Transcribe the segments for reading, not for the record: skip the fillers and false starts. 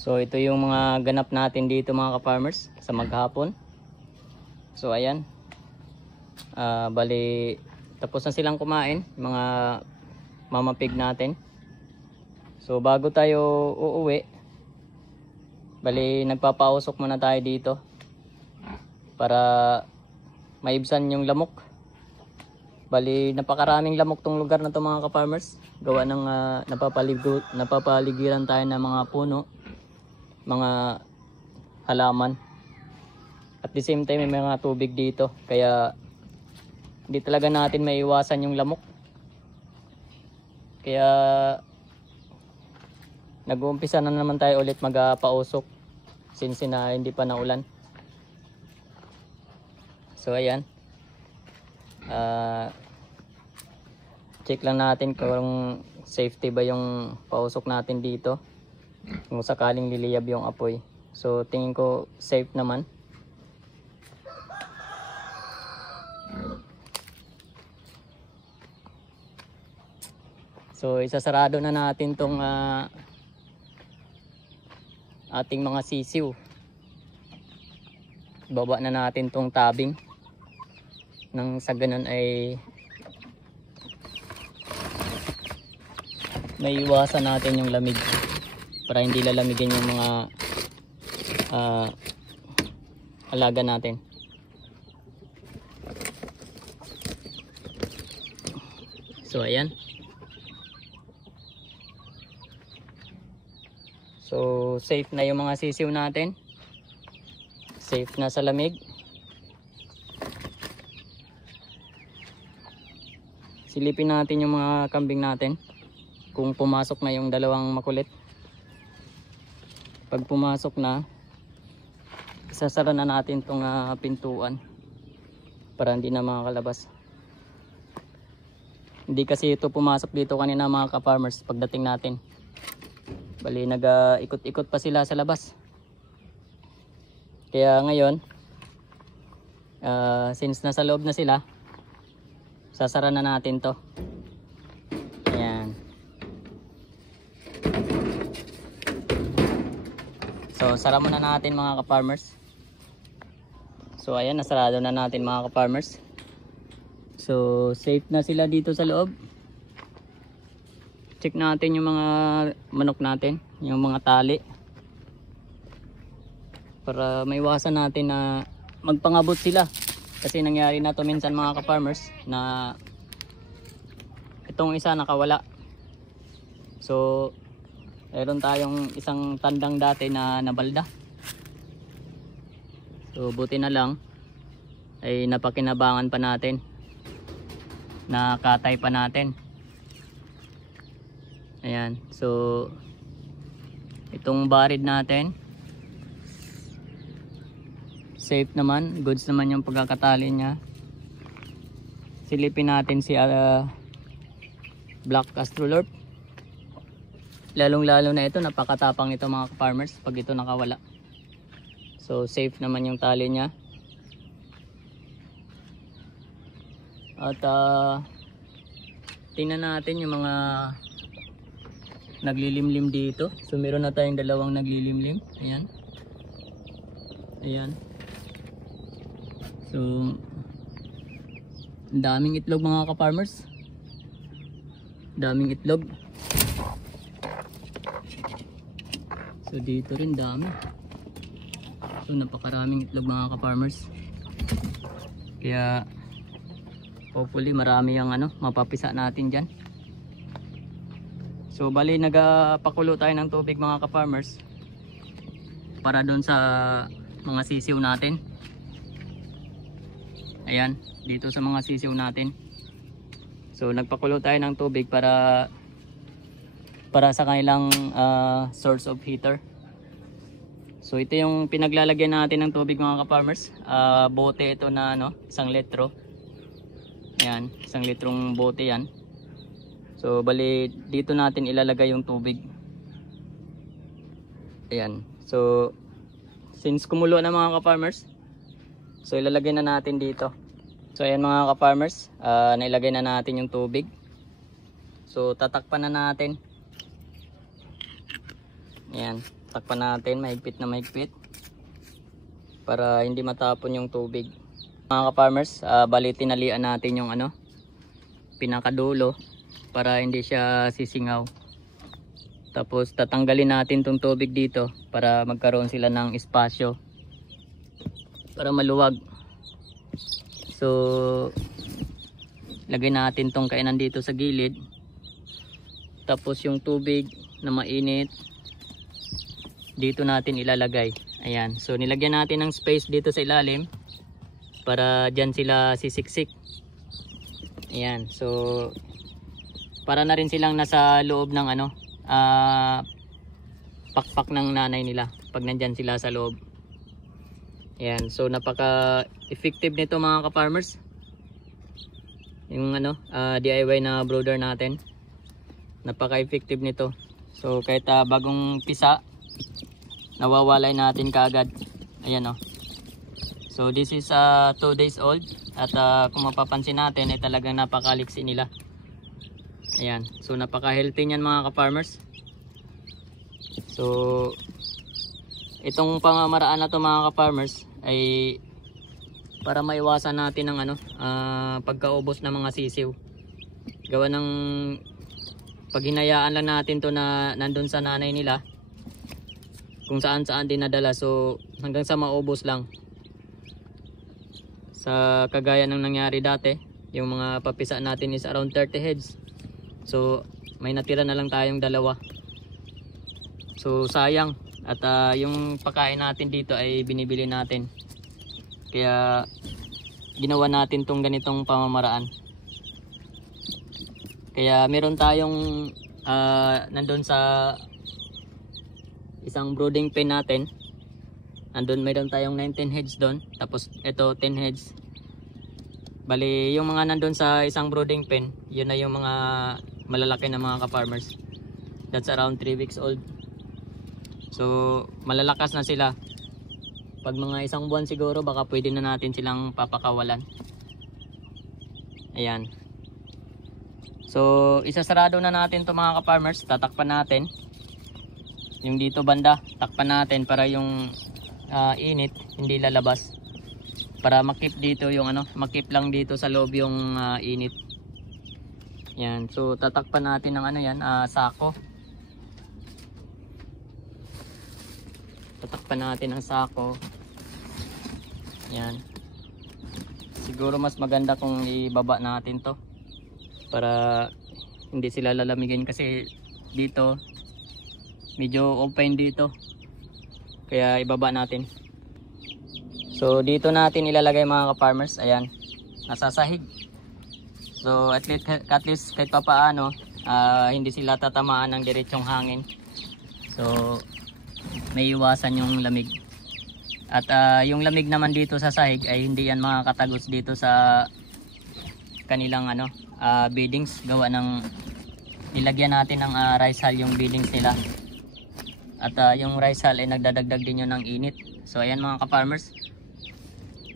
So ito yung mga ganap natin dito mga ka-farmers sa maghapon. So ayan, bali tapos na silang kumain, mga mama pig natin. So bago tayo uuwi, bali nagpapausok muna tayo dito para maibsan yung lamok. Bali napakaraming lamok tong lugar na to mga ka-farmers, gawa ng napapaligiran tayo ng mga puno, mga halaman, at the same time may mga tubig dito, kaya hindi talaga natin maiiwasan yung lamok. Kaya nag-uumpisa na naman tayo ulit magpausok since na hindi pa naulan. So ayan, check lang natin kung safety ba yung pausok natin dito, kung sakaling liliyab yung apoy. So tingin ko safe naman. So isasarado na natin tong ating mga sisiw. Baba na natin tong tabing nang sa ganun ay may iwasan natin yung lamig, para hindi lalamigin yung mga alaga natin. So ayan, so safe na yung mga sisiw natin, safe na sa lamig. Silipin natin yung mga kambing natin kung pumasok na yung dalawang makulit. Pag pumasok na, isasara na natin tong pintuan para hindi na makakalabas. Hindi kasi ito pumasok dito kanina mga ka-farmers pagdating natin. Bali nag-ikot-ikot pa sila sa labas. Kaya ngayon, since nasa loob na sila, sasara na natin to. Ayan. So sara muna natin mga ka-farmers. So ayan, nasarado na natin mga ka-farmers. So safe na sila dito sa loob. Check natin yung mga manok natin, yung mga tali, para maiwasan natin na magpangabot sila. Kasi nangyari na to minsan mga ka-farmers na itong isa nakawala. So meron tayong isang tandang dati na nabalda. So buti na lang ay napakinabangan pa natin, nakatay pa natin. Ayan, so itong barid natin safe naman, goods naman yung pagkakatali niya. Silipin natin si Black Astrolorp. Lalong lalo na ito, napakatapang ito mga farmers pag ito nakawala. So safe naman yung tali niya. At tingnan natin yung mga naglilimlim dito. So meron na tayong dalawang naglilimlim. Ayan. Ayan. So daming itlog mga ka-farmers. Daming itlog. So dito rin dami. So napakaraming itlog mga ka-farmers. Kaya hopefully marami yung mapapisa natin dyan. So bali nagpakulo tayo ng tubig mga ka-farmers para doon sa mga sisiw natin. Ayan, dito sa mga sisiw natin. So nagpakulo tayo ng tubig para sa kanilang source of heater. So ito yung pinaglalagyan natin ng tubig mga ka-farmers. Bote ito na 1 litro. Ayan, 1 litrong bote yan. So bali dito natin ilalagay yung tubig. Ayan. So since kumulo na mga ka-farmers, so ilalagay na natin dito. So ayan mga ka-farmers, nailagay na natin yung tubig. So tatakpan na natin. Ayan. takpan natin mahigpit na mahigpit para hindi matapon yung tubig. Mga ka-farmers, bali tinalian natin yung ano, pinakadulo para hindi siya sisingaw. Tapos tatanggalin natin tong tubig dito para magkaroon sila ng espasyo para maluwag. So lagay natin tong kainan dito sa gilid. Tapos yung tubig na mainit dito natin ilalagay. Ayan, so nilagyan natin ng space dito sa ilalim para dyan sila sisiksik. Ayan, so para na rin silang nasa loob ng ano, pakpak ng nanay nila pag nandyan sila sa loob. Ayan, so napaka effective nito mga ka-farmers, yung ano, DIY na brooder natin. Napaka effective nito. So kahit bagong pisa, nawawalay natin kaagad. Ayan o. So this is 2 days old. At kung mapapansin natin ay talagang napakaliksi nila. Ayan. So napaka healthy niyan mga ka-farmers. So itong pamamaraan na to mga ka-farmers ay para maiwasan natin ang ano, pagkaubos ng mga sisiw. Gawa ng pag hinayaan lang natin to na nandun sa nanay nila, kung saan saan dinadala, so hanggang sa maubos lang. Sa kagaya ng nangyari dati, yung mga papisa natin is around 30 heads. So may natira na lang tayong 2. So sayang. At yung pagkain natin dito ay binibili natin. Kaya ginawa natin tong ganitong pamamaraan. Kaya meron tayong nandun sa isang brooding pen natin. Nandun meron tayong 19 heads doon. Tapos ito 10 heads. Bali yung mga nandun sa isang brooding pen, yun na yung mga malalaki na mga ka-farmers. That's around 3 weeks old. So malalakas na sila. Pag mga 1 buwan siguro baka pwede na natin silang papakawalan. Ayan. So isasarado na natin to mga ka-farmers. Tatakpan natin yung dito banda, takpan natin para yung init hindi lalabas, para makip dito yung ano, makip lang dito sa loob yung init. Yan, so tatakpan natin ng ano yan, sako. Tatakpan natin ng sako. Yan. Siguro mas maganda kung ibaba natin to para hindi sila lalamigin kasi dito medyo open dito, kaya ibaba natin. So dito natin ilalagay mga ka-farmers. Ayan, nasa sahig. So at least kahit papaano hindi sila tatamaan ng diretsong hangin. So may iwasan yung lamig. At yung lamig naman dito sa sahig ay hindi yan makakatagos dito sa kanilang ano, beddings. Gawa ng nilagyan natin ng rice hull yung beddings nila. At yung rice hull ay nagdadagdag din yun ng init. So ayan mga ka-farmers,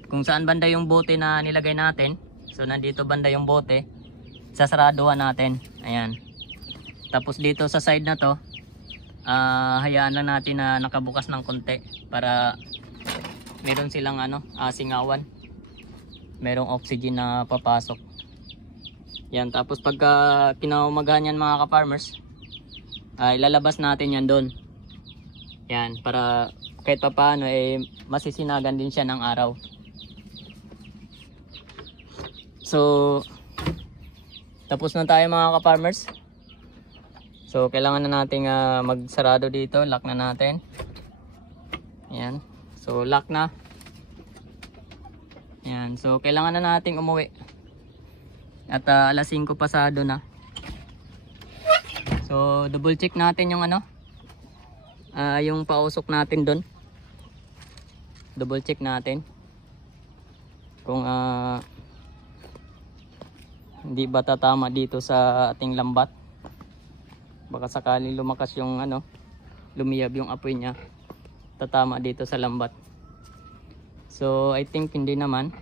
kung saan banda yung bote na nilagay natin, so nandito banda yung bote, sasaraduhan natin. Ayan. Tapos dito sa side na to, hayaan lang natin na nakabukas ng konti para meron silang ano, singawan, merong oxygen na papasok. Yan, tapos pagka kinaumagahan yan mga ka-farmers, ilalabas natin yan doon. Yan, para kahit pa paano masisinagan din siya ng araw. So tapos na tayo mga ka-farmers. So kailangan na nating magsarado dito, lock na natin. Yan. So lock na. Yan. So kailangan na nating umuwi. At alas 5 pasado na. So double check natin yung ano, yung pausok natin doon. Double check natin kung hindi ba tatama dito sa ating lambat. Baka sakaling lumakas yung ano, lumiyab yung apoy niya, tatama dito sa lambat. So I think hindi naman.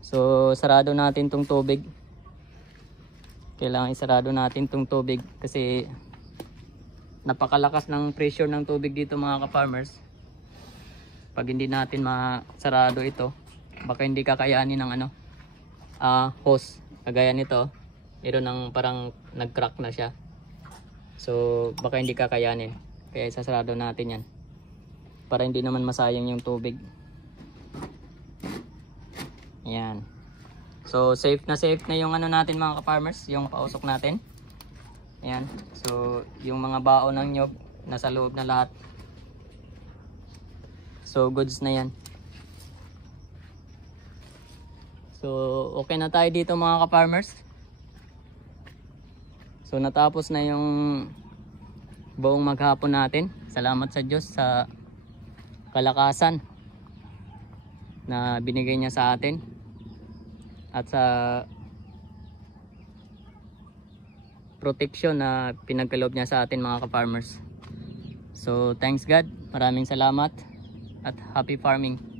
So sarado natin tong tubig. Kailangan isarado natin tong tubig kasi napakalakas ng pressure ng tubig dito mga ka-farmers. Pag hindi natin masarado ito, baka hindi kakayanin ng hose. Kagaya nito, mayroon ng parang nag-crack na siya. So baka hindi kakayanin. Kaya isasarado natin yan. Para hindi naman masayang yung tubig. Ayan. So safe na yung natin mga ka-farmers, yung pausok natin. Ayan. So yung mga baon ng nyog nasa loob na lahat. So goods na yan. So okay na tayo dito mga ka-farmers. So natapos na yung buong maghapon natin. Salamat sa Diyos sa kalakasan na binigay niya sa atin. At sa protection na pinagkaloob niya sa atin mga ka-farmers. So thanks God, maraming salamat at happy farming.